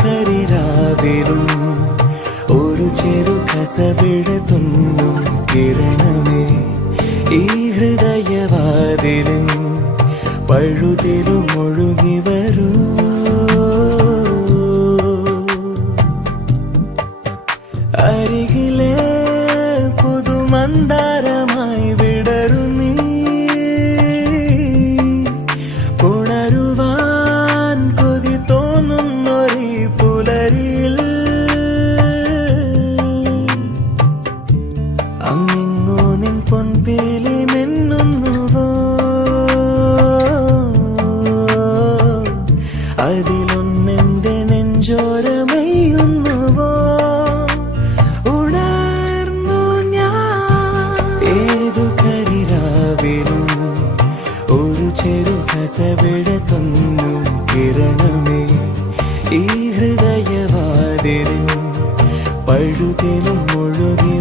കരിരാവിലും ഒരു ചെറു കസവിട തുന്നും കിരണമേ ഈ ഹൃദയവാതിലും പഴുതിലും ഒഴുകി വരൂ. അരികിലെ പുതുമന്ദാരമായി വിടരു നീ, പുണരുവാൻ കൊതി തോന്നുന്നൊരു പുലരിയിൽ അങ്ങിങ്ങോ നിൻ പൊൻപേലി മിന്നുന്നുവോ, അതിലൊന്നെന്റെ നെഞ്ചോരമയുന്നുവോ. ഉണർന്നു ഞാൻ ഏതു കരിരാവിലും ഒരു ചെറു കസവിട തുന്നും കിരണമേ ഈ ഹൃദയവാതിലും പഴുതിലും ഒഴുകി